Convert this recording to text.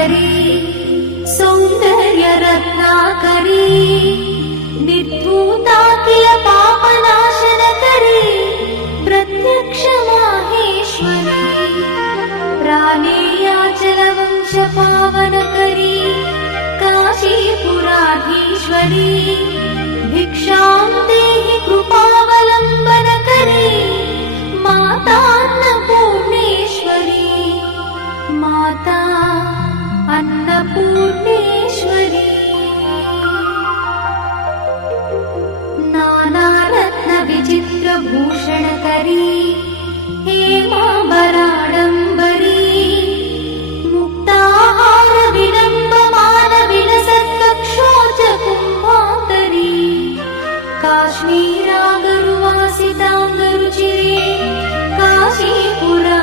करी सौंदर्य रत्नाकरी निर्धूता किल पापनाशन करी प्रत्यक्ष माहेश्वरी प्राणेयाचल वंश पावन करी काशीपुराधीश्वरी भिक्षां देहि कृपावलंबन करी माता अन्नपूर्णेश्वरी